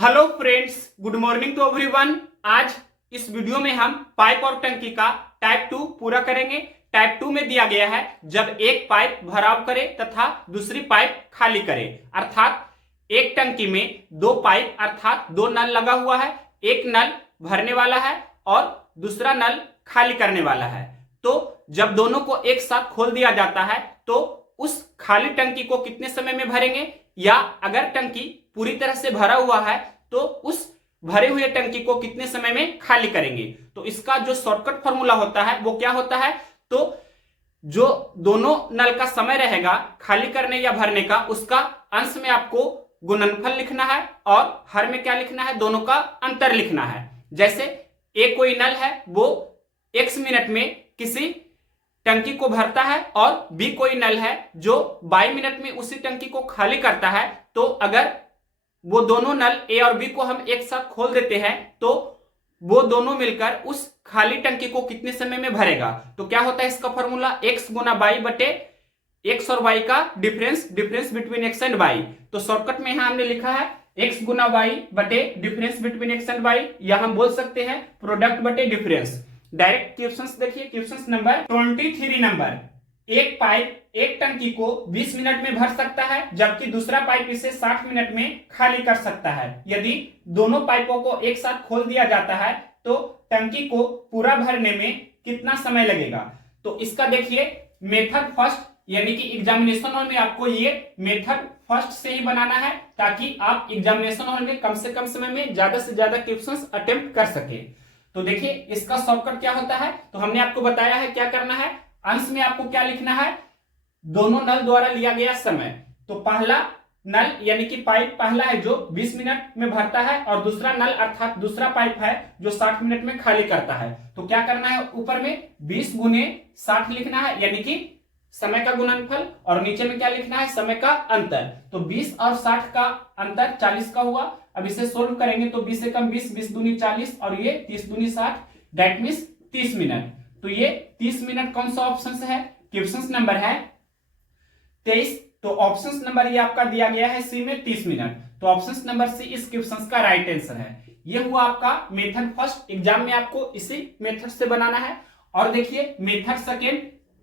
Hello friends, good morning to everyone. आज इस video में हम पाइप और टंकी का टाइप 2 पूरा करेंगे। टाइप 2 में दिया गया है जब एक पाइप भराव करे तथा दूसरी पाइप खाली करे, अर्थात एक टंकी में दो पाइप अर्थात दो नल लगा हुआ है। एक नल भरने वाला है और दूसरा नल खाली करने वाला है। तो जब दोनों को एक साथ खोल दिया जाता है तो उस खाली टंकी को कितने समय में भरेंगे, या अगर टंकी पूरी तरह से भरा हुआ है तो उस भरे हुए टंकी को कितने समय में खाली करेंगे। तो इसका जो शॉर्टकट फॉर्मूला होता है वो क्या होता है, तो जो दोनों नल का समय रहेगा खाली करने या भरने का, उसका अंश में आपको गुणनफल लिखना है और हर में क्या लिखना है, दोनों का अंतर लिखना है। जैसे एक कोई नल है वो x मिनट में किसी टंकी को भरता है और बी कोई नल है जो y मिनट में उसी टंकी को खाली करता है। तो अगर वो दोनों नल ए और बी को हम एक साथ खोल देते हैं तो वो दोनों मिलकर उस खाली टंकी को कितने समय में भरेगा। तो क्या होता है इसका फॉर्मूला, x गुना बाई बटे x और y का difference between x and y। तो शॉर्टकट में यहां हमने लिखा है x गुना y बटे difference between x and y, या हम बोल सकते हैं प्रोडक्ट बटे डिफरेंस। डायरेक्ट क्वेश्चंस देखिए, क्वेश्चंस नंबर 23 नंबर। एक पाइप एक टंकी को 20 मिनट में भर सकता है जबकि दूसरा पाइप इसे 60 मिनट में खाली कर सकता है। यदि दोनों पाइपों को एक साथ खोल दिया जाता है तो टंकी को पूरा भरने में कितना समय लगेगा। तो इसका देखिए मेथड फर्स्ट, यानी कि एग्जामिनेशन हॉल में आपको ये मेथड फर्स्ट से ही बनाना है ताकि आप एग्जामिनेशन हॉल में कम से कम समय में ज्यादा से ज्यादा क्वेश्चंस अटेम्प्ट कर सके। तो देखिए इसका शॉर्टकट क्या होता है, तो हमने आपको बताया है क्या करना है। अंश में आपको क्या लिखना है, दोनों नल द्वारा लिया गया समय। तो पहला नल यानी कि पाइप पहला है जो 20 मिनट में भरता है और दूसरा नल अर्थात दूसरा पाइप है जो 60 मिनट में खाली करता है। तो क्या करना है, ऊपर में 20 गुने 60 लिखना है यानी कि समय का गुणनफल, और नीचे में क्या लिखना है, समय का अंतर। तो 20 और 60 का अंतर 40 का हुआ। अब इसे सोल्व करेंगे तो 20 से कम 20, 20 दूनी 40 और ये 30 दूनी 60, दैट मीन्स 30 मिनट। तो ये 30 मिनट कौन सा ऑप्शन है, क्वेश्चन नंबर है 23। तो ऑप्शन नंबर ये आपका दिया गया है सी में 30 मिनट। तो ऑप्शन नंबर सी इस क्वेश्चन का राइट आंसर है। ये हुआ आपका मेथड फर्स्ट, एग्जाम में आपको इसी मेथड से बनाना है। और देखिए मेथड सेकेंड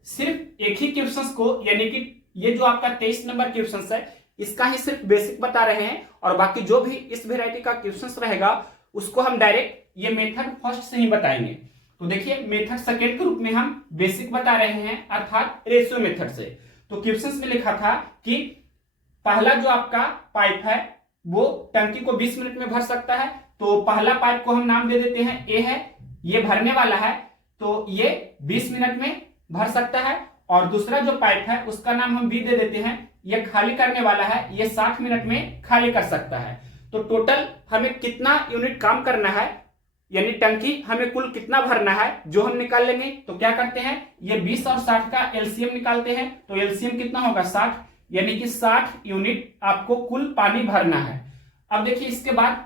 सिर्फ एक ही क्वेश्चन को, यानी कि ये जो आपका 23 नंबर क्वेश्चन है इसका ही सिर्फ बेसिक बता रहे हैं, और बाकी जो भी इस वेराइटी का क्वेश्चन रहेगा उसको हम डायरेक्ट ये मेथड फर्स्ट से ही बताएंगे। तो देखिए मेथड सेकेंड के रूप में हम बेसिक बता रहे हैं अर्थात रेशियो मेथड से। तो क्वेश्चन में लिखा था कि पहला जो आपका पाइप है वो टंकी को 20 मिनट में भर सकता है। तो पहला पाइप को हम नाम दे देते हैं ए है, ये भरने वाला है तो ये 20 मिनट में भर सकता है, और दूसरा जो पाइप है उसका नाम हम बी दे देते हैं, ये खाली करने वाला है, ये 60 मिनट में खाली कर सकता है। तो टोटल हमें कितना यूनिट काम करना है, यानी टंकी हमें कुल कितना भरना है जो हम निकाल लेंगे। तो क्या करते हैं, ये 20 और 60 का एलसीएम निकालते हैं। तो एलसीएम कितना होगा 60, यानी कि 60 यूनिट आपको कुल पानी भरना है। अब देखिए इसके बाद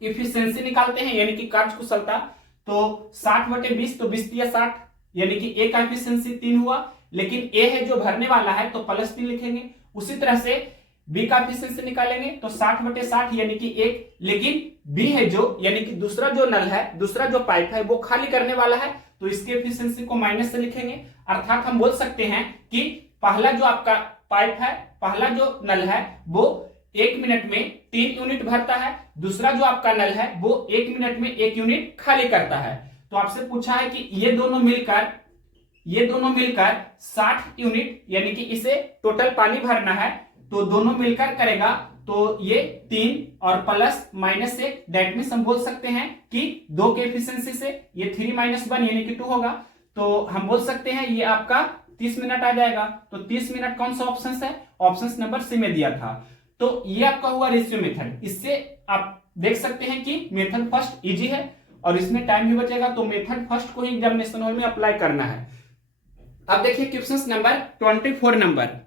इफिशियंसी निकालते हैं यानी कि कार्यकुशलता। तो 60 बटे 20, तो 20 दिया 60, यानी कि ए का इफिशियंसी 3 हुआ, लेकिन ए है जो भरने वाला है तो +3 लिखेंगे। उसी तरह से बी का एफिशिएंसी निकालेंगे तो 60 बटे 60 यानी कि 1, लेकिन बी है जो यानी कि दूसरा जो नल है, दूसरा जो पाइप है वो खाली करने वाला है तो इसके एफिशिएंसी को माइनस से लिखेंगे। अर्थात हम बोल सकते हैं कि पहला जो आपका पाइप है, पहला जो नल है वो 1 मिनट में 3 यूनिट भरता है, दूसरा जो आपका नल है वो 1 मिनट में 1 यूनिट खाली करता है। तो आपसे पूछा है कि ये दोनों मिलकर 60 यूनिट यानी कि इसे टोटल पानी भरना है, तो दोनों मिलकर करेगा तो ये 3 और प्लस माइनस 1, दैट मींस हम बोल सकते हैं कि 2 के एफिशिएंसी से ये 3 - 1 यानी कि 2 होगा। तो हम बोल सकते हैं ये आपका 30 मिनट आ जाएगा। तो 30 मिनट कौन सा ऑप्शन है, ऑप्शन नंबर सी में दिया था। तो ये आपका हुआ रेशियो मेथड। इससे आप देख सकते हैं कि मेथड फर्स्ट इजी है और इसमें टाइम भी बचेगा, तो मेथड फर्स्ट को ही एग्जामिनेशन हॉल में अप्लाई करना है। अब देखिए question number 24 number.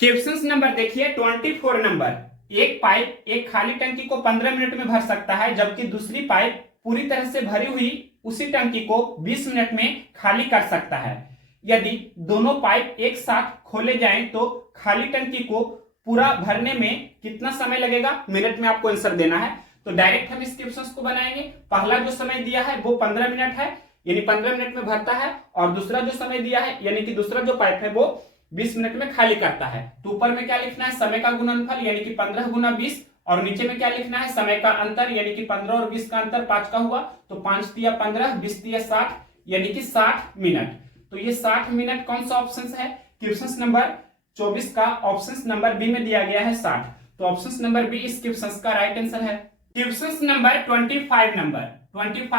Question number देखिए 24 नंबर। एक पाइप एक खाली टंकी को 15 मिनट में भर सकता है जबकि दूसरी पाइप पूरी तरह से भरी हुई उसी टंकी को 20 मिनट में खाली कर सकता है। यदि दोनों पाइप एक साथ खोले जाएं तो खाली टंकी को पूरा भरने में कितना समय लगेगा, मिनट में आपको आंसर देना है। तो डायरेक्ट हम इस क्वेश्चन को बनाएंगे। पहला जो समय दिया है वो 15 मिनट है, यानी 15 मिनट में भरता है, और दूसरा जो समय दिया है यानी कि दूसरा जो पाइप है वो 20 मिनट में खाली करता है। तो ऊपर में क्या लिखना है, समय का गुणनफल यानी कि 15 गुना 20, और नीचे में क्या लिखना है, समय का अंतर यानी कि 15 और 20 का अंतर 5 का हुआ, तो 5 दिया 15, 20 दिया 60, यानी कि 60 मिनट। तो ये 60 मिनट कौन सा ऑप्शन है, क्वेश्चन नंबर 24 का ऑप्शन नंबर बी में दिया गया है 60। तो ऑप्शन नंबर बी इस क्वेश्चन का राइट आंसर है। क्वेश्चन नंबर 25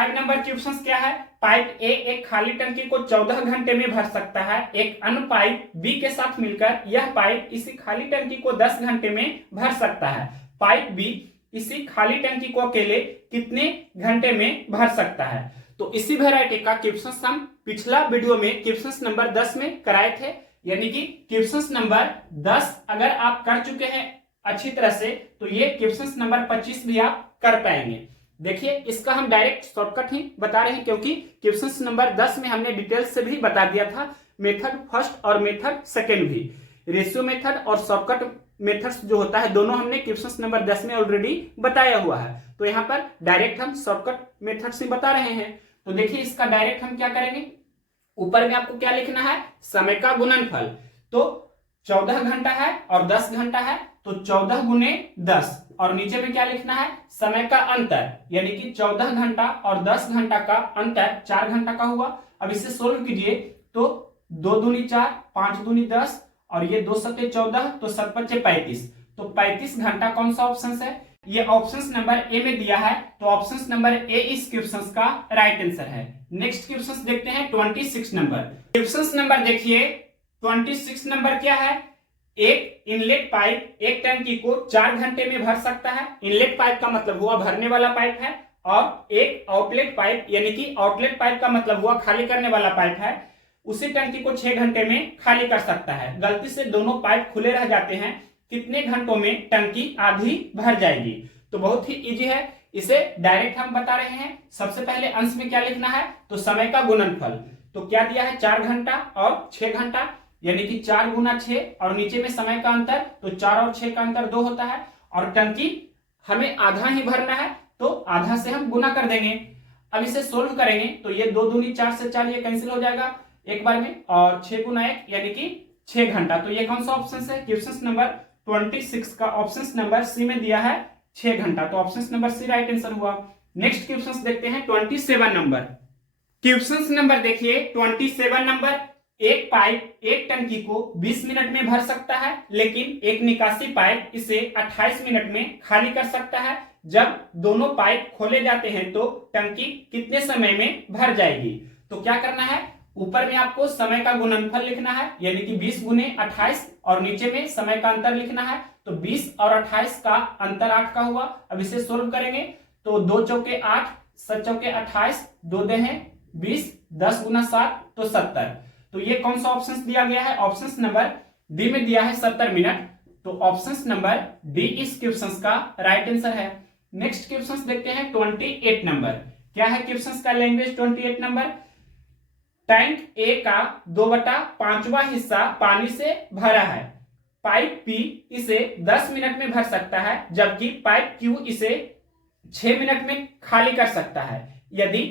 नंबर क्वेश्चन क्या है, पाइप ए एक खाली टंकी को 14 घंटे में भर सकता है। एक अन्य पाइप बी के साथ मिलकर यह पाइप इसी खाली टंकी को 10 घंटे में भर सकता है। पाइप बी इसी खाली टंकी को अकेले कितने घंटे में भर सकता है। तो इसी वैरायटी का क्वेश्चन हम पिछला वीडियो में क्वेश्चन नंबर 10 में कराए थे, यानी कि क्वेश्चन नंबर 10 अगर आप कर चुके हैं अच्छी तरह से तो ये क्वेश्चन नंबर 25 भी आप कर पाएंगे। देखिए इसका हम डायरेक्ट शॉर्टकट ही बता रहे हैं, क्योंकि क्वेश्चन नंबर 10 में हमने डिटेल्स से भी बता दिया था, मेथड फर्स्ट और मेथड सेकेंड भी, रेशियो मेथड और शॉर्टकट मेथड्स जो होता है दोनों हमने क्वेश्चन नंबर 10 में ऑलरेडी बताया हुआ है। तो यहाँ पर डायरेक्ट हम शॉर्टकट मेथड से बता रहे हैं। तो देखिए इसका डायरेक्ट हम क्या करेंगे, ऊपर में आपको क्या लिखना है, समय का गुणनफल। तो 14 घंटा है और 10 घंटा है, तो 14 गुने 10, और नीचे में क्या लिखना है, समय का अंतर, यानी कि 14 घंटा और 10 घंटा का अंतर 4 घंटा का हुआ। अब इसे सोल्व कीजिए तो 2 दूनी 4, 5 दूनी 10, और ये 2 सत्ते 14, तो 7 पच्चे 35, तो 35 घंटा कौन सा ऑप्शन है, ये ऑप्शन नंबर ए में दिया है। तो ऑप्शन नंबर ए इस क्वेश्चन का राइट आंसर है। नेक्स्ट क्वेश्चन देखते हैं 26 नंबर। क्वेश्चन नंबर देखिए 26 नंबर क्या है, एक इनलेट पाइप एक टंकी को 4 घंटे में भर सकता है। इनलेट पाइप का मतलब हुआ भरने वाला पाइप है, और एक आउटलेट पाइप यानी कि आउटलेट पाइप का मतलब हुआ खाली करने वाला पाइप है, उसी टंकी को 6 घंटे में खाली कर सकता है। गलती से दोनों पाइप खुले रह जाते हैं, कितने घंटों में टंकी आधी भर जाएगी। तो बहुत ही इजी है, इसे डायरेक्ट हम बता रहे हैं। सबसे पहले अंश में क्या लिखना है, तो समय का गुणनफल। तो क्या दिया है, 4 घंटा और 6 घंटा, यानी कि 4 गुना 6, और नीचे में समय का अंतर, तो 4 और 6 का अंतर 2 होता है, और टंकी हमें आधा ही भरना है तो आधा से हम गुना कर देंगे। अब इसे सोल्व करेंगे तो ये 2 दूनी 4 से 4 ये कैंसिल हो जाएगा एक बार में, और 6 गुना 1 यानी कि 6 घंटा। तो ये कौन सा ऑप्शन है, क्वेश्चन नंबर 26 का ऑप्शन नंबर सी में दिया है 6 घंटा। तो option number C right answer हुआ। नेक्स्ट क्वेश्चन देखते हैं 27 नंबर। क्वेश्चन नंबर देखिए 27 नंबर, एक पाइप एक टंकी को 20 मिनट में भर सकता है, लेकिन एक निकासी पाइप इसे 28 मिनट में खाली कर सकता है। जब दोनों पाइप खोले जाते हैं तो टंकी कितने समय में भर जाएगी। तो क्या करना है, ऊपर में आपको समय का गुणनफल लिखना है, यानी कि 20 गुने 28, और नीचे में समय का अंतर लिखना है। तो 20 और 28 का अंतर 8 का हुआ। अब इसे सोल्व करेंगे तो 2 चौके 8, 7 चौके 28, 2 दे हैं 20, 10 गुना 7 तो 70। तो ये कौन सा ऑप्शन दिया गया है, ऑप्शन नंबर डी में दिया है 70 मिनट। तो ऑप्शन नंबर डी इस क्वेश्चन का राइट आंसर है। नेक्स्ट क्वेश्चन देखते हैं 28 नंबर। क्या है क्वेश्चन का लैंग्वेज 28 नंबर, टैंक ए का 2/5वां हिस्सा पानी से भरा है। पाइप पी इसे 10 मिनट में भर सकता है, जबकि पाइप क्यू इसे 6 मिनट में खाली कर सकता है। यदि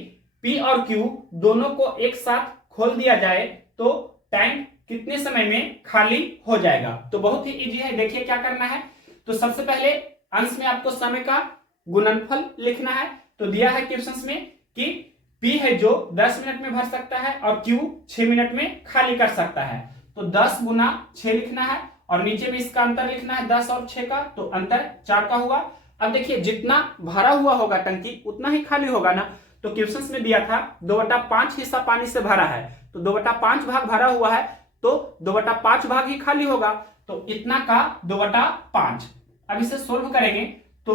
पी और क्यू दोनों को एक साथ खोल दिया जाए तो टैंक कितने समय में खाली हो जाएगा। तो बहुत ही इजी है, देखिए क्या करना है। तो सबसे पहले अंश में आपको समय का गुणनफल लिखना है। तो दिया है क्वेश्चन में कि P है जो 10 मिनट में भर सकता है और Q 6 मिनट में खाली कर सकता है। तो 10 गुना 6 लिखना है, और नीचे में इसका अंतर लिखना है 10 और 6 का, तो अंतर 4 का हुआ। अब देखिए जितना भरा हुआ होगा टंकी उतना ही खाली होगा ना। तो क्वेश्चन में दिया था 2/5 हिस्सा पानी से भरा है, तो 2/5 भाग भरा हुआ है, तो 2/5 भाग ही खाली होगा। तो इतना का 2/5। अब इसे सोल्व करेंगे तो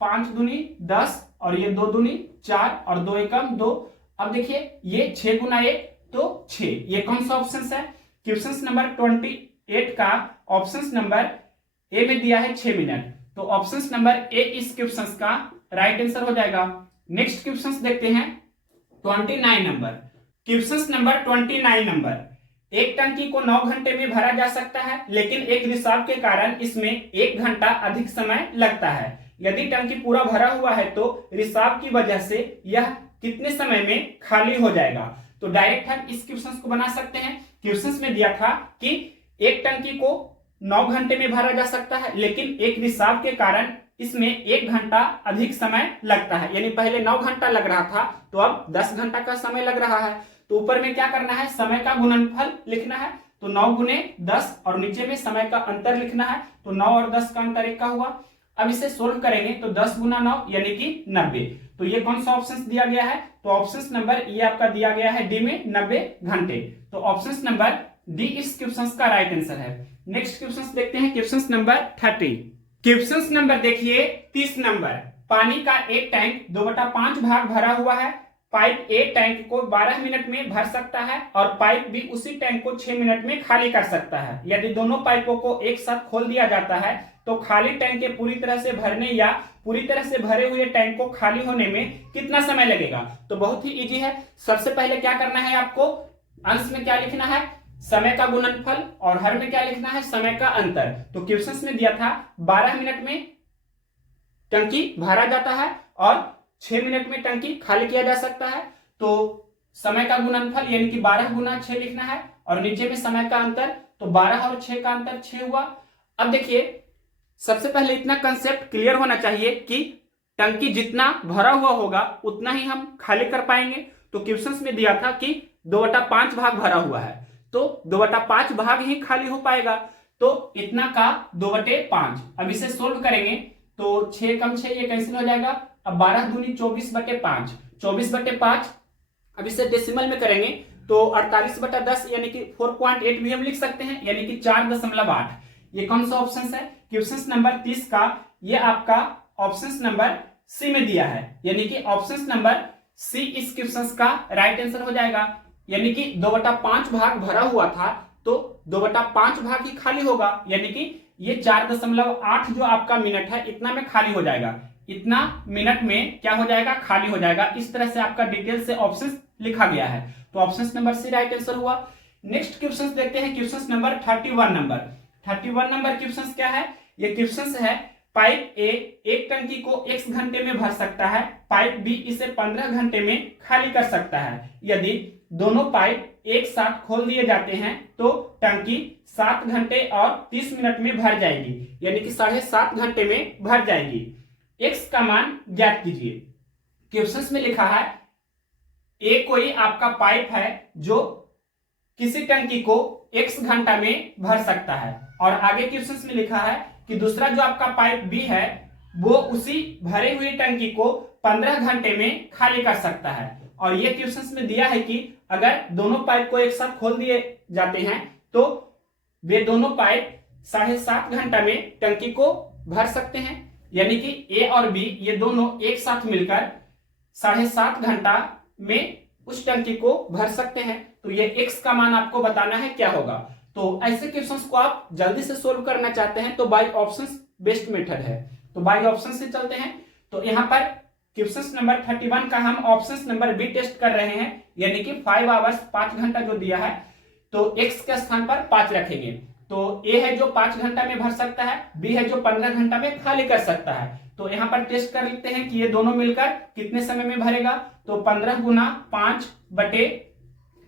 5 दूनी 10, और ये 2 दूनी 4, और 2 एकम 2। अब देखिए ये 6 गुना 1 तो 6। ये कौन सा ऑप्शन है, क्वेश्चन नंबर 28 का ऑप्शन नंबर ए में दिया है 6 मिनट। तो ऑप्शन नंबर ए इस क्वेश्चन का राइट आंसर हो जाएगा। नेक्स्ट क्वेश्चन देखते हैं 29 नंबर। क्वेश्चन नंबर 29 नंबर, एक टंकी को 9 घंटे में भरा जा सकता है, लेकिन एक रिसाव के कारण इसमें 1 घंटा अधिक समय लगता है। यदि टंकी पूरा भरा हुआ है तो रिसाव की वजह से यह कितने समय में खाली हो जाएगा। तो डायरेक्ट हम इस क्वेश्चन को बना सकते हैं। क्वेश्चन में दिया था कि एक टंकी को 9 घंटे में भरा जा सकता है, लेकिन एक रिसाव के कारण इसमें 1 घंटा अधिक समय लगता है। यानी पहले 9 घंटा लग रहा था तो अब 10 घंटा का समय लग रहा है। तो ऊपर में क्या करना है, समय का गुणनफल लिखना है। तो 9 गुने 10 और नीचे में समय का अंतर लिखना है। तो 9 और 10 का अंतर 1 का हुआ। अब इसे सोल्व करेंगे तो 10 गुना 9 यानी कि 90। तो ये कौन सा ऑप्शन दिया गया है, तो ऑप्शन नंबर ये आपका दिया गया है डी में 90 घंटे। तो ऑप्शन नंबर डी इस क्वेश्चन का राइट आंसर है। नेक्स्ट क्वेश्चन देखते हैं, क्वेश्चन नंबर 30। क्वेश्चन नंबर देखिए 30 नंबर। पानी का एक टैंक 2/5 भाग भरा हुआ है। पाइप ए टैंक को 12 मिनट में भर सकता है और पाइप बी उसी टैंक को 6 मिनट में खाली कर सकता है। यदि दोनों पाइपों को एक साथ खोल दिया जाता है तो खाली टैंक के पूरी तरह से भरने या पूरी तरह से भरे हुए टैंक को खाली होने में कितना समय लगेगा। तो बहुत ही इजी है। सबसे पहले क्या करना है, आपको अंश में क्या लिखना है, समय का गुणनफल, और हर में क्या लिखना है, समय का अंतर। तो क्वेश्चन में दिया था 12 मिनट में टंकी भरा जाता है और 6 मिनट में टंकी खाली किया जा सकता है। तो समय का गुणनफल यानी कि 12 गुना 6 लिखना है और नीचे में समय का अंतर। तो 12 और 6 का अंतर 6 हुआ। अब देखिए सबसे पहले इतना कंसेप्ट क्लियर होना चाहिए कि टंकी जितना भरा हुआ होगा उतना ही हम खाली कर पाएंगे। तो क्वेश्चन में दिया था कि 2/5 भाग भरा हुआ है, तो 2/5 भाग ही खाली हो पाएगा। तो इतना का 2/5। अब इसे सोल्व करेंगे तो 6 कम 6 ये कैंसिल हो जाएगा। अब 12 दूनी 24/5, 24/5। अब इसे डेसिमल में करेंगे तो 48/10 यानी कि 4.8 भी हम लिख सकते हैं, यानी कि 4.8। ये कौन सा ऑप्शन है, क्वेश्चन नंबर 30 का ये आपका ऑप्शन नंबर सी में दिया है, यानी कि ऑप्शन नंबर सी इस क्वेश्चन का राइट आंसर हो जाएगा। यानी कि 2/5 भाग भरा हुआ था तो 2/5 भाग ही खाली होगा, यानी कि ये 4.8 जो आपका मिनट है इतना में खाली हो जाएगा। इतना मिनट में क्या हो जाएगा, खाली हो जाएगा। इस तरह से आपका डिटेल से ऑप्शन लिखा गया है। तो option number C right answer हुआ। नेक्स्ट क्वेश्चन देखते हैं, question number 31 number. 31 number question क्या है, ये क्वेश्चन है पाइप ए एक टंकी को x घंटे में भर सकता है, पाइप बी इसे 15 घंटे में खाली कर सकता है। यदि दोनों पाइप एक साथ खोल दिए जाते हैं तो टंकी 7 घंटे और 30 मिनट में भर जाएगी, यानी कि 7.5 घंटे में भर जाएगी। x का मान ज्ञात कीजिए। क्वेश्चन में लिखा है ए कोई आपका पाइप है जो किसी टंकी को x घंटा में भर सकता है, और आगे क्वेश्चन में लिखा है कि दूसरा जो आपका पाइप बी है वो उसी भरे हुई टंकी को 15 घंटे में खाली कर सकता है। और ये क्वेश्चन में दिया है कि अगर दोनों पाइप को एक साथ खोल दिए जाते हैं तो वे दोनों पाइप 7.5 घंटा में टंकी को भर सकते हैं, यानी कि ए और बी ये दोनों एक साथ मिलकर 7.5 घंटा में उस टंकी को भर सकते हैं। तो ये x का मान आपको बताना है क्या होगा। तो ऐसे क्वेश्चंस को आप जल्दी से सोल्व करना चाहते हैं तो बाय ऑप्शंस बेस्ट मेथड है। तो बाय ऑप्शन से चलते हैं। तो यहाँ पर क्वेश्चन नंबर 31 का हम ऑप्शन नंबर बी टेस्ट कर रहे हैं, यानी कि 5 आवर्स 5 घंटा जो दिया है तो x के स्थान पर 5 रखेंगे। तो ए है जो 5 घंटा में भर सकता है, बी है जो 15 घंटा में खाली कर सकता है। तो यहाँ पर टेस्ट कर लेते हैं कि ये दोनों मिलकर कितने समय में भरेगा। तो 15 गुना 5 बटे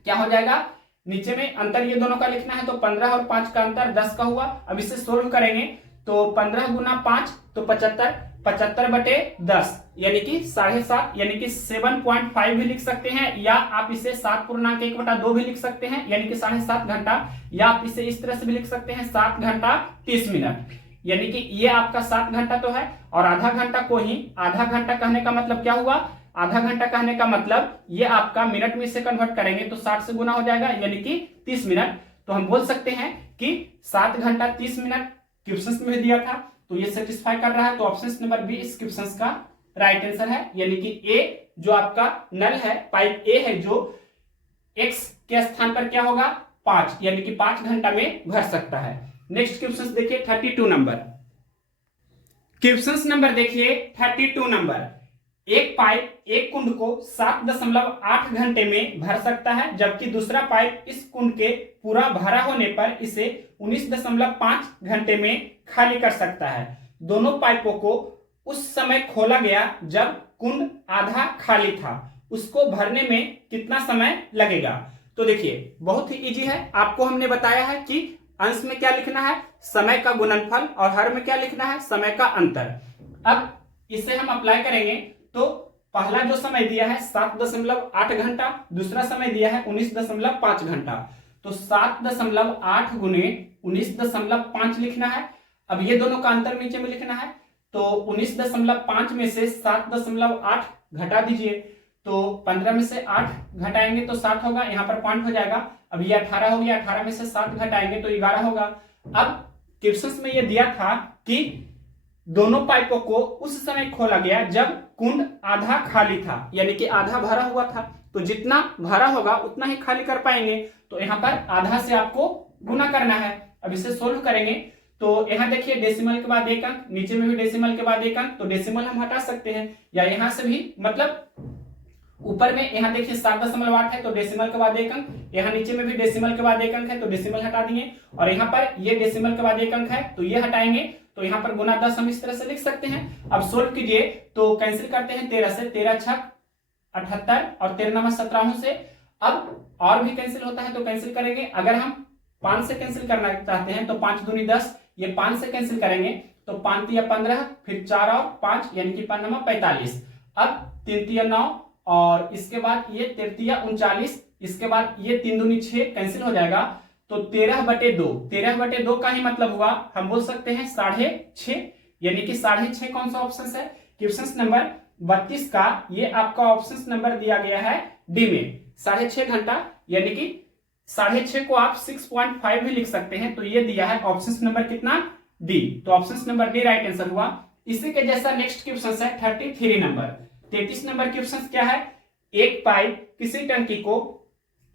क्या हो जाएगा, नीचे में अंतर ये दोनों का लिखना है। तो 15 और 5 का अंतर 10 का हुआ। अब इसे सोल्व करेंगे तो 15 गुना 5 तो 75, 75 बटे 10 यानी कि 7.5, यानी कि 7.5 भी लिख सकते हैं, या आप इसे 7.1/2 भी लिख सकते हैं, यानी कि 7.5 घंटा, या आप इसे इस तरह से भी लिख सकते हैं 7 घंटा 30 मिनट, यानी कि ये आपका 7 घंटा तो है। और आधा घंटा को ही आधा घंटा कहने का मतलब क्या हुआ, आधा घंटा कहने का मतलब ये आपका मिनट में इसे कन्वर्ट करेंगे तो 60 से गुना हो जाएगा, यानी कि 30 मिनट। तो हम बोल सकते हैं कि 7 घंटा 30 मिनट क्वेश्चन में दिया था, तो ये सेटिस्फाई कर रहा है। तो ऑप्शन नंबर बी इस क्वेश्चन का राइट आंसर है, यानी कि ए जो आपका नल है, पाइप ए है जो x के स्थान पर क्या होगा 5, यानी कि 5 घंटा में भर सकता है। नेक्स्ट क्वेश्चन देखिए 32 नंबर। क्वेश्चन नंबर देखिए 32 नंबर। एक पाइप एक कुंड को 7.8 घंटे में भर सकता है, जबकि दूसरा पाइप इस कुंड के पूरा भरा होने पर इसे 19.5 घंटे में खाली कर सकता है। दोनों पाइपों को उस समय खोला गया जब कुंड आधा खाली था। उसको भरने में कितना समय लगेगा? तो देखिए बहुत ही इजी है। आपको हमने बताया है कि अंश में क्या लिखना है, समय का गुणनफल, और हर में क्या लिखना है, समय का अंतर। अब इसे हम अप्लाई करेंगे तो पहला जो समय दिया है 7.8 घंटा, दूसरा समय दिया है 19.5 घंटा। तो 7.8 गुने 19.5 लिखना है। अब ये दोनों का अंतर नीचे में लिखना है, तो 19.5 में से 7.8 घटा दीजिए, तो 15 में से 8 घटाएंगे तो 7 होगा, यहाँ पर पॉइंट हो जाएगा। अब ये 18 हो गया, 18 में से 7 घटाएंगे तो 11 होगा। अब क्वेश्चन में ये दिया था कि दोनों पाइपों को उस समय खोला गया जब कुंड आधा खाली था, यानी कि आधा भरा हुआ था। तो जितना भरा होगा उतना ही खाली कर पाएंगे, तो यहाँ पर आधा से आपको गुना करना है। अब इसे सोल्व करेंगे तो यहाँ देखिए डेसिमल के बाद एक अंक, नीचे में भी डेसिमल के बाद एक अंक, तो डेसिमल हम हटा सकते हैं, या यहाँ से भी, मतलब ऊपर में यहाँ देखिए 7.8 है तो डेसिमल के बाद एक अंक, यहाँ नीचे में भी डेसिमल के बाद एक अंक है तो डेसिमल हटा दिए, और यहाँ पर ये डेसिमल के बाद एक अंक है तो ये हटाएंगे, तो यहाँ पर गुना 10 हम इस तरह से लिख सकते हैं। अब सोल्व कीजिए तो कैंसिल करते हैं 13 से, 13 छक 78 और 13 नंबर 17 से। अब और भी कैंसिल होता है तो कैंसिल करेंगे। अगर हम 5 से कैंसिल करना चाहते हैं तो 5 दूनी 10, ये 5 से कैंसिल करेंगे तो 5 तिया 15, फिर 4 और 5 यानी कि 5 नंबर 45। अब 3 तिया 9 और इसके बाद ये 3 तिया 39, इसके बाद ये 3 दूनी 6 कैंसिल हो जाएगा, तो 13/2, 13/2 का ही मतलब हुआ, हम बोल सकते हैं 6.5, यानी कि 6.5 कौन सा ऑप्शन है, क्वेश्चन नंबर 32 का ये आपका ऑप्शन नंबर दिया गया है डी में, 6.5 घंटा, यानी कि 6.5 को आप 6.5 भी लिख सकते हैं। तो ये दिया है ऑप्शन नंबर कितना, डी। तो option number D right answer हुआ। इसी के जैसा नेक्स्ट क्वेश्चन है 33 नंबर। 33 नंबर क्वेश्चन क्या है, एक पाइप किसी टंकी को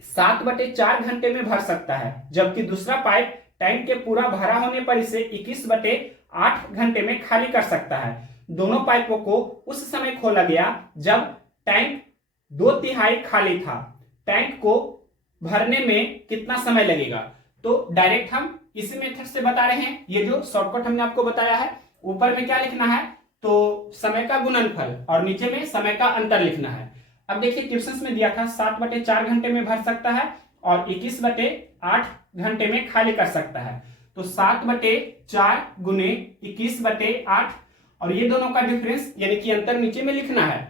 7/4 घंटे में भर सकता है, जबकि दूसरा पाइप टैंक के पूरा भरा होने पर इसे 21/8 घंटे में खाली कर सकता है। दोनों पाइपों को उस समय खोला गया जब टैंक 2/3 खाली था। टैंक को भरने में कितना समय लगेगा? तो डायरेक्ट हम इसी मेथड से बता रहे हैं। ये जो शॉर्टकट हमने आपको बताया है, ऊपर में क्या लिखना है, तो समय का गुणनफल और नीचे में समय का अंतर लिखना है। अब देखिए क्वेश्चन में दिया था 7/4 घंटे में भर सकता है और 21/8 घंटे में खाली कर सकता है। तो 7/4 गुने 21/8, और ये दोनों का डिफरेंस यानी कि अंतर नीचे में लिखना है।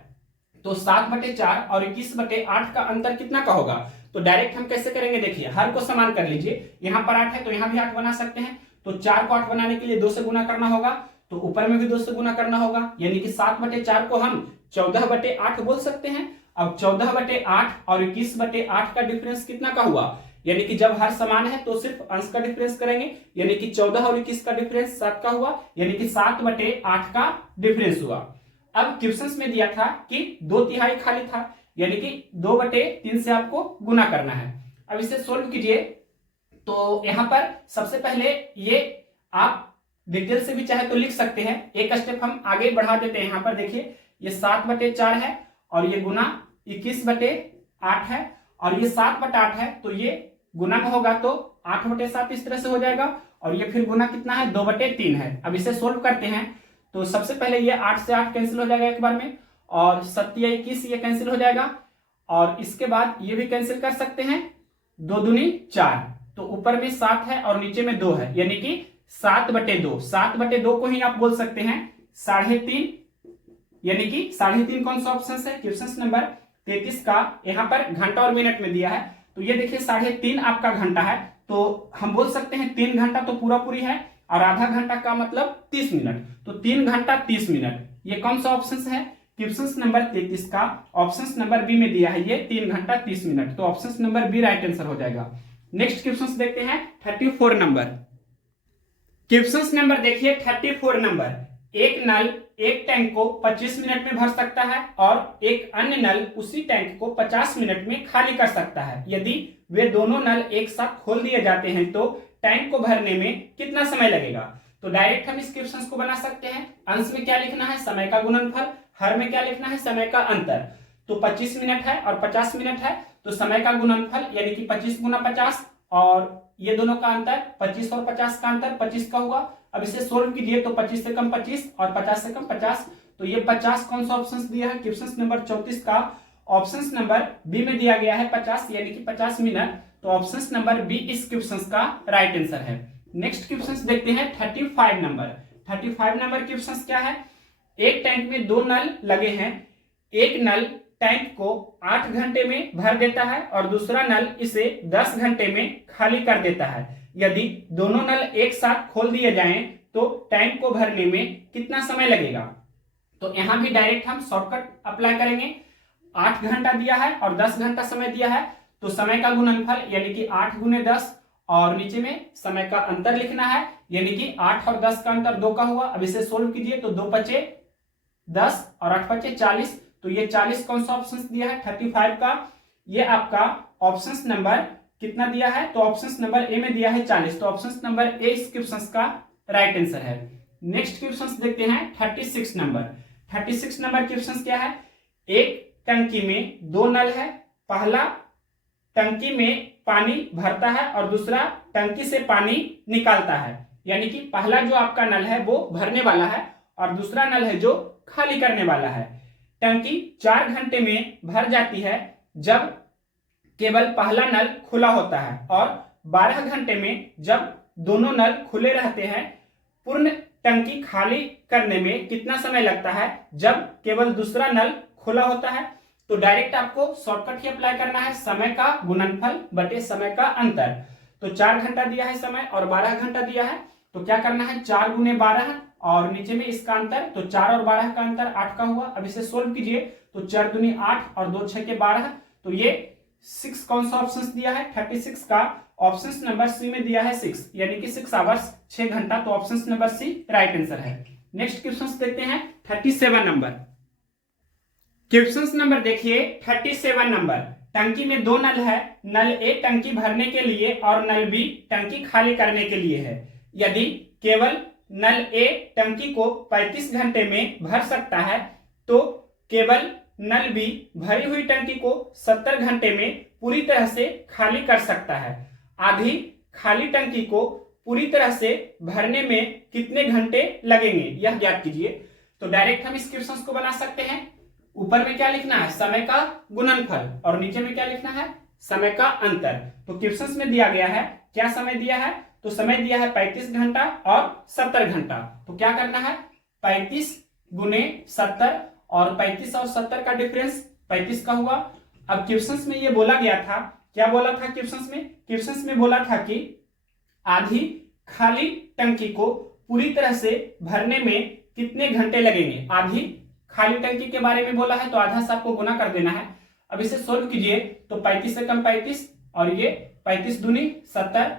तो 7/4 और 21/8 का अंतर कितना का होगा? तो डायरेक्ट हम कैसे करेंगे, देखिए हर को समान कर लीजिए, यहाँ पर 8 है तो यहाँ भी 8 बना सकते हैं। तो 4 को 8 बनाने के लिए 2 से गुना करना होगा, तो ऊपर में भी 2 से गुना करना होगा, यानी कि 7/4 को हम 14/8 बोल सकते हैं। अब 14/8 और 21/8 का डिफरेंस कितना का हुआ, यानी कि जब हर समान है तो सिर्फ अंश का डिफरेंस करेंगे, यानी कि 14 और 21 का डिफरेंस 7 का हुआ, यानी कि 7/8 का डिफरेंस हुआ। अब क्वेश्चन में दिया था कि 2/3 खाली था, यानी कि 2/3 से आपको गुना करना है। अब इसे सोल्व कीजिए तो यहां पर सबसे पहले ये आप डिटेल से भी चाहे तो लिख सकते हैं, एक स्टेप हम आगे बढ़ा देते हैं। यहां पर देखिए ये 7/4 है और ये गुना 21/8 है और ये 7/8 है, तो ये गुना में होगा तो 8/7 इस तरह से हो जाएगा, और ये फिर गुना कितना है, 2/3 है। अब इसे सोल्व करते हैं तो सबसे पहले ये 8 से 8 कैंसिल हो जाएगा एक बार में, और 7 या 21 ये कैंसिल हो जाएगा, और इसके बाद ये भी कैंसिल कर सकते हैं, 2 दूनी 4, तो ऊपर में 7 है और नीचे में 2 है, यानी कि 7/2। 7/2 को ही आप बोल सकते हैं 3.5, यानी कि 3.5 कौन सा ऑप्शन है, क्वेश्चन नंबर 33 का। यहाँ पर घंटा और मिनट में दिया है, तो ये देखिए 3.5 आपका घंटा है, तो हम बोल सकते हैं 3 घंटा तो पूरा पूरी है, और आधा घंटा का मतलब 30 मिनट, तो 3 घंटा 30 मिनट। ये कौन सा ऑप्शन है, क्वेश्चन नंबर 33 का ऑप्शन नंबर बी में दिया है ये 3 घंटा 30 मिनट, तो option number B right answer हो जाएगा। नेक्स्ट क्वेश्चन देखते हैं 34 नंबर। क्वेश्चन नंबर देखिए 34 नंबर। एक नल एक टैंक को 25 मिनट में भर सकता है और एक अन्य नल उसी टैंक को 50 मिनट में खाली कर सकता है। यदि वे दोनों नल एक साथ खोल दिए जाते हैं तो टैंक को भरने में कितना समय लगेगा? तो डायरेक्ट हम इस क्वेश्चन को बना सकते हैं। अंश में क्या लिखना है, समय का गुणनफल, हर में क्या लिखना है, समय का अंतर। तो 25 मिनट है और 50 मिनट है, तो समय का गुणनफल यानी कि 25 गुना 50, और ये दोनों का अंतर 25 और 50 का अंतर 25 का हुआ। अब इसे सोल्व कीजिए तो 25 से कम 25 और 50 से कम 50, तो ये 50 कौन सा ऑप्शन दिया है, क्वेश्चन नंबर 34 का ऑप्शन नंबर बी में दिया गया है 50 यानी कि 50 मिनट। तो ऑप्शन नंबर बी इस क्वेश्चन का राइट आंसर है। नेक्स्ट क्वेश्चन देखते हैं 35 नंबर। 35 नंबर क्वेश्चन क्या है, एक टैंक में दो नल लगे हैं, एक नल टैंक को 8 घंटे में भर देता है और दूसरा नल इसे 10 घंटे में खाली कर देता है। यदि दोनों नल एक साथ खोल दिए जाएं तो टैंक को भरने में कितना समय लगेगा। तो यहां भी डायरेक्ट हम शॉर्टकट अप्लाई करेंगे। 8 घंटा दिया है और 10 घंटा समय दिया है, तो समय का गुणनफल यानी कि 8 गुने 10 और नीचे में समय का अंतर लिखना है, यानी कि 8 और 10 का अंतर 2 का हुआ। अब इसे सोल्व कीजिए तो 2 पचे 10 और 8 पचे 40, तो ये 40 कौन सा ऑप्शन दिया है 35 का, ये आपका ऑप्शन नंबर कितना दिया है, तो ऑप्शन नंबर ए में दिया है 40, तो ऑप्शन नंबर ए इस क्वेश्चन का राइट आंसर है। नेक्स्ट क्वेश्चन देखते हैं 36 नंबर। 36 नंबर क्वेश्चन क्या है, एक टंकी में दो नल है, पहला टंकी में पानी भरता है और दूसरा टंकी से पानी निकालता है, यानी कि पहला जो आपका नल है वो भरने वाला है और दूसरा नल है जो खाली करने वाला है। टंकी 4 घंटे में भर जाती है जब केवल पहला नल खुला होता है और 12 घंटे में जब दोनों नल खुले रहते हैं। पूर्ण टंकी खाली करने में कितना समय लगता है जब केवल दूसरा नल खुला होता है। तो डायरेक्ट आपको शॉर्टकट ही अप्लाई करना है, समय का गुणनफल बटे समय का अंतर। तो 4 घंटा दिया है समय और 12 घंटा दिया है, तो क्या करना है 4 गुने 12 और नीचे में इसका अंतर, तो 4 और 12 का अंतर 8 का हुआ। अब इसे सोल्व कीजिए तो 4 दूनी 8 और 2 6 के 12, तो ये 6 कौन सा ऑप्शन दिया है 36 का, ऑप्शन नंबर सी में दिया है 6 यानी कि 6 आवर्स 6 घंटा, तो option number C right answer है। नेक्स्ट क्वेश्चन देखते हैं 37 नंबर। क्वेश्चन नंबर देखिए 37 नंबर। टंकी में दो नल है, नल ए टंकी भरने के लिए और नल बी टंकी खाली करने के लिए है। यदि केवल नल ए टंकी को 35 घंटे में भर सकता है तो केवल नल बी भरी हुई टंकी को 70 घंटे में पूरी तरह से खाली कर सकता है। आधी खाली टंकी को पूरी तरह से भरने में कितने घंटे लगेंगे यह ज्ञात कीजिए। तो डायरेक्ट हम इस क्वेश्चन को बना सकते हैं। ऊपर में क्या लिखना है, समय का गुणनफल, और नीचे में क्या लिखना है, समय का अंतर। तो क्वेश्चन में दिया गया है, क्या समय दिया है, तो समय दिया है 35 घंटा और 70 घंटा। तो क्या करना है 35 गुने 70, और 35 और 70 का डिफरेंस 35 का हुआ। अब क्वेश्चन में ये बोला गया था, क्या बोला था क्वेश्चन में बोला था कि आधी खाली टंकी को पूरी तरह से भरने में कितने घंटे लगेंगे। आधी खाली टंकी के बारे में बोला है तो आधा से आपको गुना कर देना है। अब इसे सोल्व कीजिए तो 35 से कम 35 और ये 35 दूनी 70,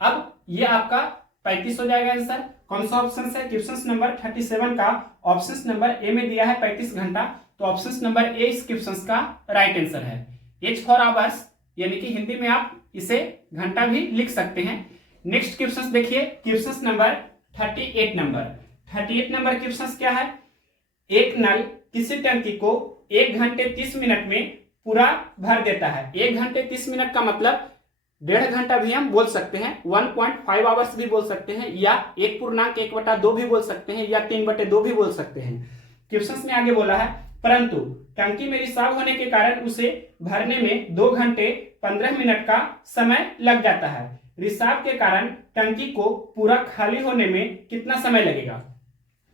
अब ये आपका 35 हो जाएगा आंसर। कौन सा ऑप्शन है, क्वेश्चन नंबर 37 का ऑप्शन नंबर ए में दिया है 35 घंटा, तो ऑप्शन नंबर ए इस क्वेश्चन का राइट आंसर है। एच फॉर आवर्स, यानी कि हिंदी में आप इसे घंटा भी लिख सकते हैं। नेक्स्ट क्वेश्चन देखिए question number 38 number. 38 number question क्या है, एक नल किसी टंकी को 1 घंटे 30 मिनट में पूरा भर देता है। 1 घंटे 30 मिनट का मतलब 1.5 घंटा भी हम बोल सकते हैं, 1.5 आवर्स भी बोल सकते हैं, या 1.1/2 भी बोल सकते हैं, या 3/2 भी बोल सकते हैं। क्वेश्चन में आगे बोला है, परंतु टंकी में रिसाव होने के कारण उसे भरने में 2 घंटे 15 मिनट का समय लग जाता है। रिसाव के कारण टंकी को पूरा खाली होने में कितना समय लगेगा।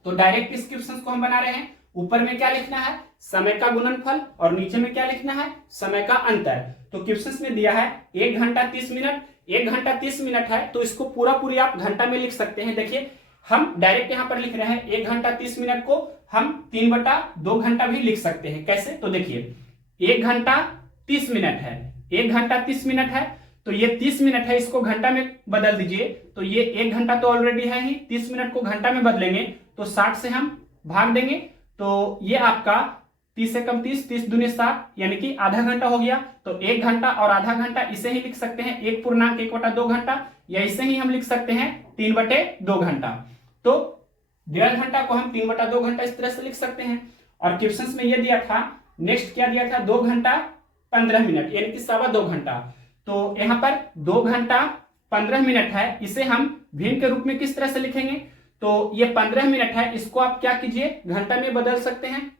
तो डायरेक्ट इस क्वेश्चन को हम बना रहे हैं। ऊपर में क्या लिखना है, समय का गुणनफल, और नीचे में क्या लिखना है, समय का अंतर। तो क्वेश्चन में दिया है 1 घंटा 30 मिनट, 1 घंटा 30 मिनट है तो इसको पूरा पूरी आप घंटा में लिख सकते हैं। देखिए हम डायरेक्ट यहाँ पर लिख रहे हैं 1 घंटा 30 मिनट को हम 3/2 घंटा भी लिख सकते हैं। कैसे, तो देखिए 1 घंटा 30 मिनट है, 1 घंटा 30 मिनट है, तो ये 30 मिनट है, इसको घंटा में बदल दीजिए, तो ये 1 घंटा तो ऑलरेडी है ही, 30 मिनट को घंटा में बदलेंगे तो 60 से हम भाग देंगे, तो ये आपका 30 से कम 30, 30 दूनी 7 यानी कि आधा घंटा हो गया। तो 1 घंटा और आधा घंटा इसे ही लिख सकते हैं 1.1/2 घंटा, या इसे ही हम लिख सकते हैं 3/2 घंटा। तो 1.5 घंटा को हम 3/2 घंटा इस तरह से लिख सकते हैं। और क्वेश्चन में ये दिया था, नेक्स्ट क्या दिया था, 2 घंटा 15 मिनट यानी कि 2.25 घंटा। तो यहाँ पर 2 घंटा 15 मिनट है, इसे हम भिन्न के रूप में किस तरह से लिखेंगे, तो ये 15 मिनट है, इसको आप क्या कीजिए, घंटा में बदल सकते हैं।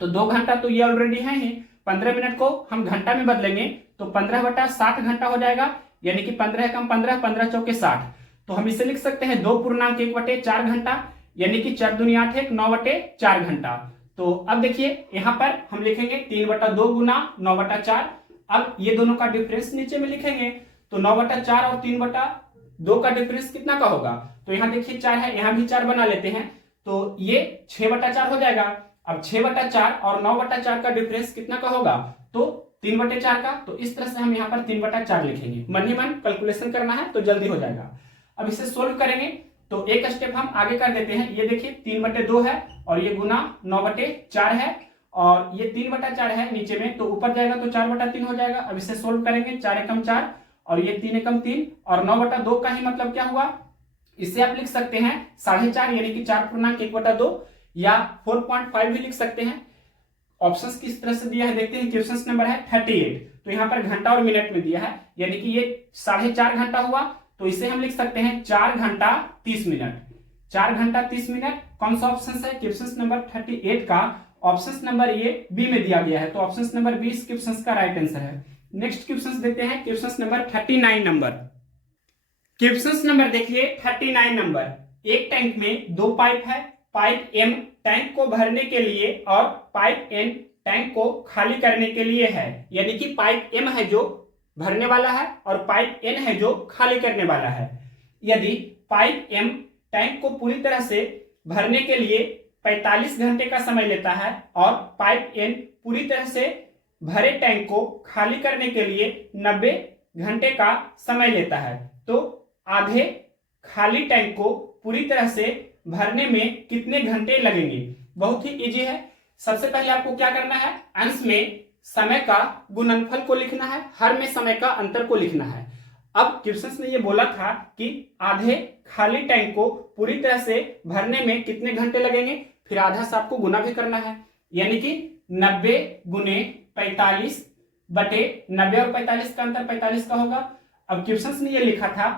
तो 2 घंटा तो ये ऑलरेडी है ही, 15 मिनट को हम घंटा में बदलेंगे तो 15/60 घंटा हो जाएगा, यानी कि 15 कम 15, 15 चौके 60। तो हम इसे लिख सकते हैं 2.1/4 घंटा, यानी कि 4 दूनी 8 है, 9/4 घंटा। तो अब देखिए यहाँ पर हम लिखेंगे 3/2 गुना 9/4। अब ये दोनों का डिफरेंस नीचे में लिखेंगे, तो 9/4 और 3/2 का डिफरेंस कितना का होगा, तो यहाँ देखिए 4 है, यहाँ भी 4 बना लेते हैं, तो ये 6/4 हो जाएगा। अब 6/4 और 9/4 का डिफरेंस कितना का होगा, तो 3/4 का। तो इस तरह से हम यहाँ पर 3/4 लिखेंगे, मन ही मन कैलकुलेशन करना है तो जल्दी हो जाएगा। अब इसे सोल्व करेंगे तो एक स्टेप हम आगे कर देते हैं। ये देखिए 3/2 है और ये गुना 9/4 है, और ये 3/4 है नीचे में, तो ऊपर जाएगा तो 4/3 हो जाएगा। अब इसे सोल्व करेंगे, 4 एकम 4 और ये 3 एकम 3 और 9/2 का ही मतलब क्या हुआ, इसे आप लिख सकते हैं 4.5 यानी कि 4.1/2 या 4.5 भी लिख सकते हैं। ऑप्शंस किस तरह से दिया है देखते हैं। क्वेश्चन नंबर है 38, तो यहाँ पर घंटा और मिनट में दिया है, यानी कि ये 4.5 घंटा हुआ, तो इसे हम लिख सकते हैं 4 घंटा 30 मिनट। 4 घंटा 30 मिनट कौन सा ऑप्शन है, क्वेश्चन नंबर 38 का ऑप्शन नंबर ये बी में दिया गया है, तो ऑप्शन नंबर बी इस क्वेश्चन का राइट आंसर है। नेक्स्ट क्वेश्चन देखते हैं, question number 39 number. Question number देखिए 39 नंबर। एक टैंक में 2 पाइप है, पाइप एम टैंक को भरने के लिए और पाइप एन टैंक को खाली करने के लिए है, यानी कि पाइप एम है जो भरने वाला है और पाइप एन है जो खाली करने वाला है। यदि पाइप एम टैंक को पूरी तरह से भरने के लिए 45 घंटे का समय लेता है और पाइप एन पूरी तरह से भरे टैंक को खाली करने के लिए 90 घंटे का समय लेता है, तो आधे खाली टैंक को पूरी तरह से भरने में कितने घंटे लगेंगे। बहुत ही इजी है। सबसे पहले आपको क्या करना है, अंश में समय का गुणनफल को लिखना है, हर में समय का अंतर को लिखना है। अब क्वेश्चन ने ये बोला था कि आधे खाली टैंक को पूरी तरह से भरने में कितने घंटे लगेंगे, फिर आधा से आपको गुना भी करना है, यानी कि 90 गुने 45 बटे 90 और 45 का अंतर 45 का होगा। अब क्वेश्चन ने ये लिखा था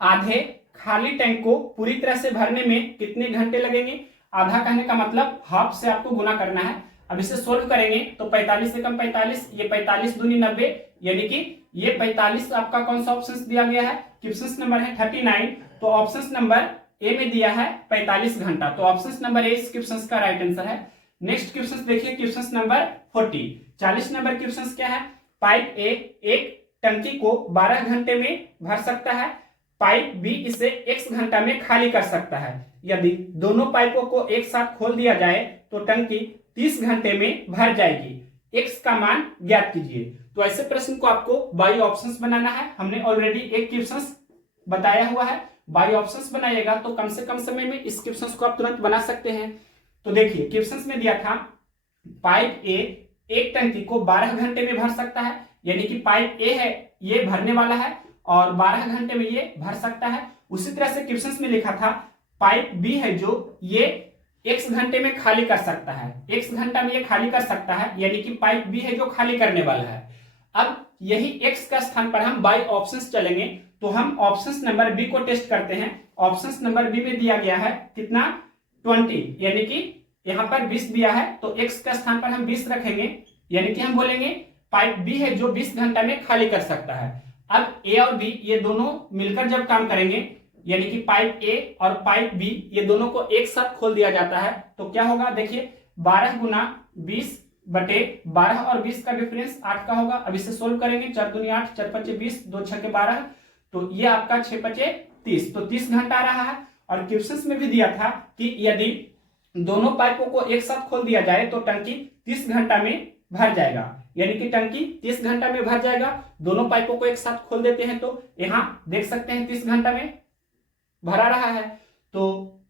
आधे खाली टैंक को पूरी तरह से भरने में कितने घंटे लगेंगे, आधा कहने का मतलब हाफ से आपको गुना करना है। अब इसे सोल्व करेंगे तो 45 से कम 45, ये 45 दूनी 90, यानी कि ये 45 आपका कौन सा ऑप्शन दिया गया है, क्वेश्चन नंबर है 39, तो ऑप्शन नंबर ए में दिया है 45 घंटा, तो ऑप्शन नंबर ए इस क्वेश्चन का राइट आंसर है। नेक्स्ट क्वेश्चन देखिए, क्वेश्चन नंबर 40 नंबर क्वेश्चन क्या है, पाइप ए एक टंकी को 12 घंटे में भर सकता है, पाइप बी इसे x घंटा में खाली कर सकता है। यदि दोनों पाइपों को एक साथ खोल दिया जाए तो टंकी 30 घंटे में भर जाएगी, x का मान ज्ञात कीजिए। तो ऐसे प्रश्न को आपको बाई ऑप्शंस बनाना है। हमने ऑलरेडी एक क्वेश्चन बताया हुआ है, बाई ऑप्शंस बनाइएगा तो कम से कम समय में इस क्वेश्चन को आप तुरंत बना सकते हैं। तो देखिए क्वेश्चन में दिया था पाइप ए एक टंकी को 12 घंटे में भर सकता है, यानी कि पाइप ए है ये भरने वाला है और 12 घंटे में ये भर सकता है। उसी तरह से क्वेश्चन में लिखा था पाइप बी है जो ये x घंटे में खाली कर सकता है, x घंटा में ये खाली कर सकता है, यानी कि पाइप बी है जो खाली करने वाला है। अब यही x का स्थान पर हम बाई ऑप्शंस चलेंगे, तो हम ऑप्शन नंबर बी को टेस्ट करते हैं। ऑप्शन नंबर बी में दिया गया है कितना 20, यानी कि यहाँ पर 20 दिया है, तो x का स्थान पर हम 20 रखेंगे, यानी कि हम बोलेंगे पाइप बी है जो 20 घंटा में खाली कर सकता है। अब ए और बी ये दोनों मिलकर जब काम करेंगे, यानी कि पाइप ए और पाइप बी ये दोनों को एक साथ खोल दिया जाता है, तो क्या होगा देखिए 12 गुना 20 बटे 12 और 20 का डिफरेंस 8 का होगा। अब इसे सोल्व करेंगे, 4 दूनी 8, 4 पंचे 20, 2 छक्के 12, तो ये आपका 6 पंचे 30, तो 30 घंटा आ रहा है। और क्वेश्चन में भी दिया था कि यदि दोनों पाइपों को एक साथ खोल दिया जाए तो टंकी 30 घंटा में भर जाएगा, यानी कि टंकी 30 घंटा में भर जाएगा। दोनों पाइपों को एक साथ खोल देते हैं तो यहाँ देख सकते हैं 30 घंटा में भरा रहा है, तो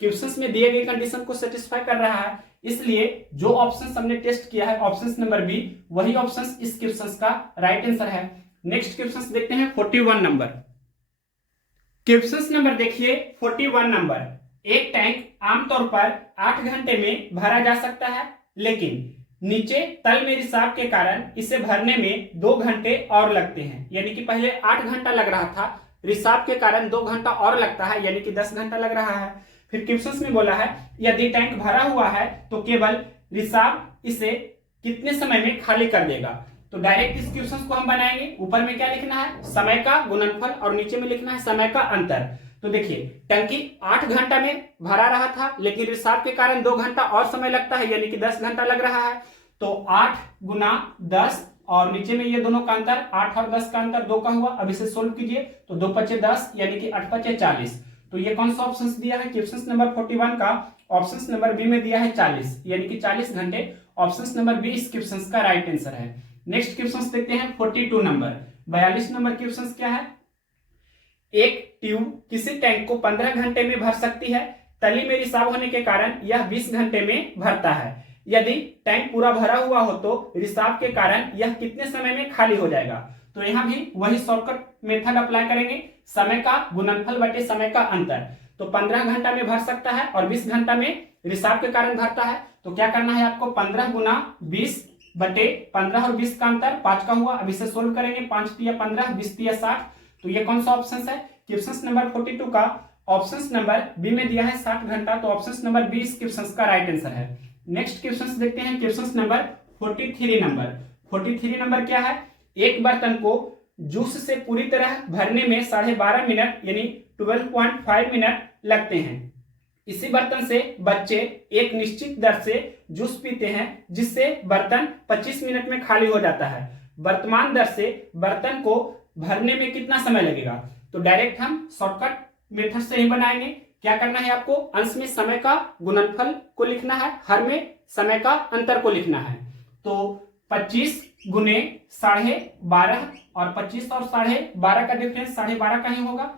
क्वेश्चंस में दिए गए कंडीशन को सेटिस्फाई कर रहा है, इसलिए जो ऑप्शन हमने टेस्ट किया है ऑप्शन नंबर बी, वही ऑप्शन इस क्वेश्चन का राइट आंसर है। नेक्स्ट क्वेश्चन देखते हैं 41 नंबर। क्वेश्चन नंबर देखिए 41 नंबर। एक टैंक आमतौर पर 8 घंटे में भरा जा सकता है, लेकिन नीचे तल में रिसाव के कारण इसे भरने में 2 घंटे और लगते हैं। यानी कि पहले 8 घंटा लग रहा था, रिसाव के कारण 2 घंटा और लगता है, यानी कि 10 घंटा लग रहा है। फिर क्वेश्चन में बोला है यदि टैंक भरा हुआ है तो केवल रिसाव इसे कितने समय में खाली कर देगा। तो डायरेक्ट इस क्वेश्चन को हम बनाएंगे। ऊपर में क्या लिखना है, समय का गुणनफल, और नीचे में लिखना है समय का अंतर। तो देखिए टंकी 8 घंटा में भरा रहा था, लेकिन रिसाव के कारण 2 घंटा और समय लगता है, यानी कि 10 घंटा लग रहा है। तो 8 गुना 10 और नीचे में ये दोनों का अंतर 8 और 10 का अंतर 2 का हुआ। अब इसे सोल्व कीजिए तो 2 पचे 10 यानी कि 8 पचे 40। तो ये कौन सा ऑप्शन दिया है, क्वेश्चन नंबर 41 का ऑप्शन नंबर बी में दिया है 40, यानी कि 40 घंटे। ऑप्शन नंबर बी इस क्वेश्चन का राइट आंसर है। नेक्स्ट क्वेश्चन देखते हैं 42 नंबर। 42 नंबर क्वेश्चन क्या है, एक ट्यूब किसी टैंक को 15 घंटे में भर सकती है। तली में रिसाव होने के कारण यह 20 घंटे में भरता है। यदि टैंक पूरा भरा हुआ हो तो रिसाव के कारण यह कितने समय में खाली हो जाएगा। तो यहां भी वही शॉर्टकट मेथड अप्लाई करेंगे, समय का गुणनफल बटे समय का अंतर। तो 15 घंटा में भर सकता है और 20 घंटा में रिसाव के कारण भरता है। तो क्या करना है आपको, 15 गुना 20 बटे 15 और 20 का अंतर 5 का हुआ। अब इसे सोल्व करेंगे, 5 तिया 15, 20 तिया 60। तो ये कौन सा ऑप्शन है, क्वेश्चन नंबर 42 का ऑप्शन नंबर बी में दिया है 60 घंटा। तो ऑप्शन नंबर बी इस क्वेश्चन का राइट आंसर है। नेक्स्ट क्वेश्चन देखते हैं, क्वेश्चन नंबर 43 नंबर। 43 नंबर क्या है, एक बर्तन को जूस से पूरी तरह भरने में 12.5 मिनट यानी 12.5 मिनट लगते हैं। इसी बर्तन से बच्चे एक निश्चित दर से जूस पीते हैं, जिससे बर्तन 25 मिनट में खाली हो जाता है। वर्तमान दर से बर्तन को भरने में कितना समय लगेगा। तो डायरेक्ट हम शॉर्टकट मेथड से ही बनाएंगे। क्या करना है आपको, अंश में समय का गुणनफल को लिखना है, हर में समय का अंतर को लिखना है। तो 25 गुने 12.5 और 25 और 12.5 का डिफरेंस 12.5 का ही होगा।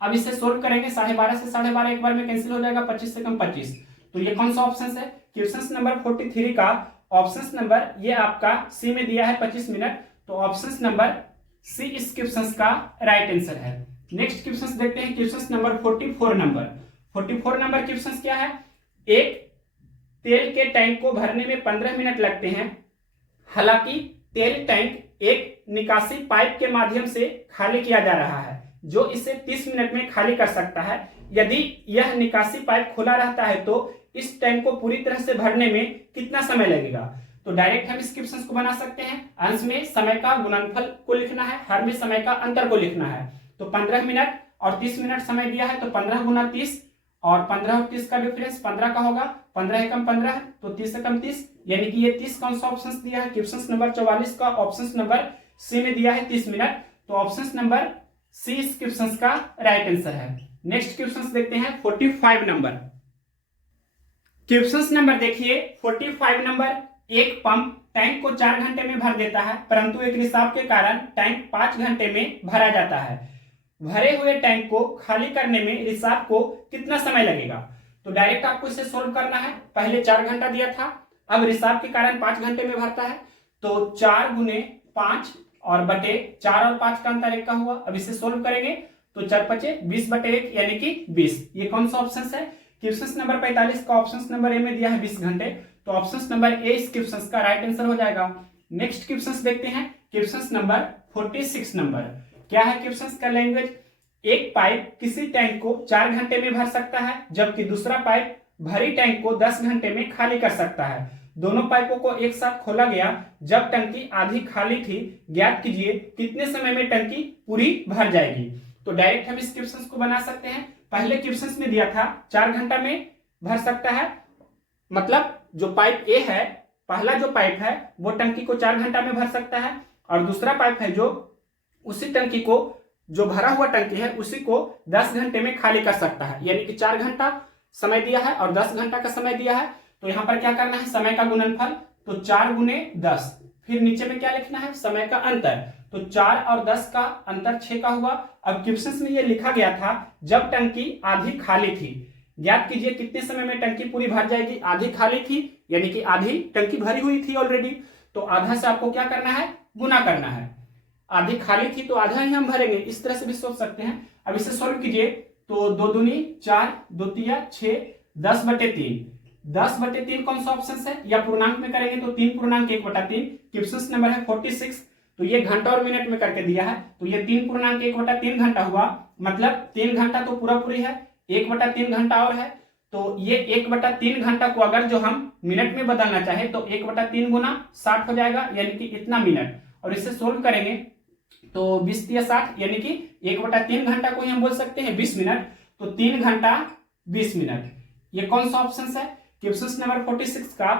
अब इसे सोल्व करेंगे, 12.5 से 12.5 एक बार में कैंसिल हो जाएगा, 25 से कम 25। तो ये कौन सा ऑप्शन है, क्वेश्चन नंबर 43 का ऑप्शन नंबर ये आपका सी में दिया है 25 मिनट। तो ऑप्शन नंबर सी इस क्वेश्चन का राइट आंसर है। नेक्स्ट क्वेश्चन देखते हैं, question number 44 number. 44 number question क्या है, एक तेल के टैंक को भरने में 15 मिनट लगते हैं। हालांकि तेल टैंक एक निकासी पाइप के माध्यम से खाली किया जा रहा है, जो इसे 30 मिनट में खाली कर सकता है। यदि यह निकासी पाइप खुला रहता है तो इस टैंक को पूरी तरह से भरने में कितना समय लगेगा। तो डायरेक्ट हम इस क्वेश्चन को बना सकते हैं, अंश में समय का गुणनफल को लिखना है, हर में समय का अंतर को लिखना है। तो 15 मिनट और 30 मिनट समय दिया है, तो 15 गुना 30 और 15 और 30 का डिफरेंस 15 का होगा। 15 एकम 15 तो 30 एकम 30, यानी कि ये 30 कौन सा ऑप्शन दिया है, क्वेश्चन नंबर 44 का ऑप्शन नंबर सी में दिया है 30 मिनट। तो ऑप्शन नंबर सी इस क्वेश्चन का राइट आंसर है। नेक्स्ट क्वेश्चन देखते हैं 45 नंबर। क्वेश्चन नंबर देखिए 45 नंबर, एक पंप टैंक को 4 घंटे में भर देता है, परंतु एक रिसाव के कारण टैंक 5 घंटे में भरा जाता है। भरे हुए टैंक को खाली करने में रिसाव को कितना समय लगेगा। तो डायरेक्ट आपको इसे सोल्व करना है, पहले 4 घंटा दिया था, अब रिसाव के कारण 5 घंटे में भरता है। तो 4 गुने 5 और बटे 4 और 5 का अंतर 1 का हुआ। अब इसे सोल्व करेंगे तो 4 पचे 20 बटे 1 यानी कि 20। ये कौन सा ऑप्शन है, क्वेश्चन नंबर 45 का ऑप्शन नंबर ए में दिया है 20 घंटे। तो ऑप्शन नंबर ए इस क्वेश्चन का राइट आंसर हो जाएगा। नेक्स्ट क्वेश्चन देखते हैं, क्वेश्चन नंबर 46 नंबर। क्या है क्वेश्चन का लैंग्वेज, एक पाइप किसी टैंक को 4 घंटे में भर सकता है, जबकि दूसरा पाइप भरी टैंक को 10 घंटे में खाली कर सकता है। दोनों पाइपों को एक साथ खोला गया जब टंकी आधी खाली थी। ज्ञात कीजिए कितने समय में टंकी पूरी भर जाएगी। तो डायरेक्ट हम इस क्वेश्चन को बना सकते हैं। पहले क्वेश्चन में दिया था 4 घंटा में भर सकता है, मतलब जो पाइप ए है, पहला जो पाइप है वो टंकी को 4 घंटा में भर सकता है, और दूसरा पाइप है जो उसी टंकी को, जो भरा हुआ टंकी है उसी को 10 घंटे में खाली कर सकता है। यानी कि 4 घंटा समय दिया है और 10 घंटा का समय दिया है। तो यहां पर क्या करना है, समय का गुणनफल। तो 4 गुने 10, फिर नीचे में क्या लिखना है, समय का अंतर। तो 4 और 10 का अंतर 6 का हुआ। अब क्वेश्चन में ये लिखा गया था जब टंकी आधी खाली थी। ज्ञात कीजिए कितने समय में टंकी पूरी भर जाएगी। आधी खाली थी यानी कि आधी टंकी भरी हुई थी ऑलरेडी, तो आधा से आपको क्या करना है, गुना करना है। आधी खाली थी तो आधा ही हम भरेंगे, इस तरह से भी सोच सकते हैं। अब इसे सोल्व कीजिए तो 2 दूनी 4, 2 तिया 6, 10 बटे 3। 10/3 कौन सा ऑप्शन है, या पूर्णांक में करेंगे तो 3/1/3। क्वेश्चन नंबर है 46। तो ये घंटा और मिनट में करके दिया है, तो ये 3/1/3 घंटा हुआ, मतलब 3 घंटा तो पूरा पूरी है, 1/3 घंटा और है। तो ये 1/3 घंटा को अगर जो हम मिनट में बदलना चाहे तो 1/3 गुना 60 हो जाएगा, यानी कि इतना मिनट। और इसे सोल्व करेंगे तो 20 या 60, यानी कि 1/3 घंटा को ही हम बोल सकते हैं 20 मिनट। तो 3 घंटा 20 मिनट, ये कौन सा ऑप्शन है? क्वेश्चन नंबर 46 का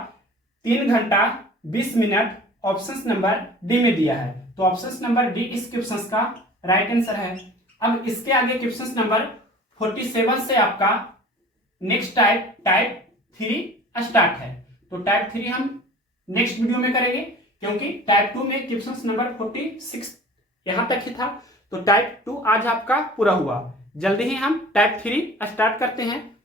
3 घंटा 20 मिनट ऑप्शन नंबर डी में दिया है। तो ऑप्शन नंबर डी इस क्वेश्चन का राइट आंसर है। अब इसके आगे क्वेश्चन नंबर 47 से आपका नेक्स्ट टाइप 3 स्टार्ट है। तो टाइप 3 हम नेक्स्ट वीडियो में करेंगे, क्योंकि टाइप 2 में क्वेश्चन नंबर 46 यहां तक ही था। तो टाइप 2 आज आपका पूरा हुआ। जल्दी ही हम टाइप 3 स्टार्ट करते हैं।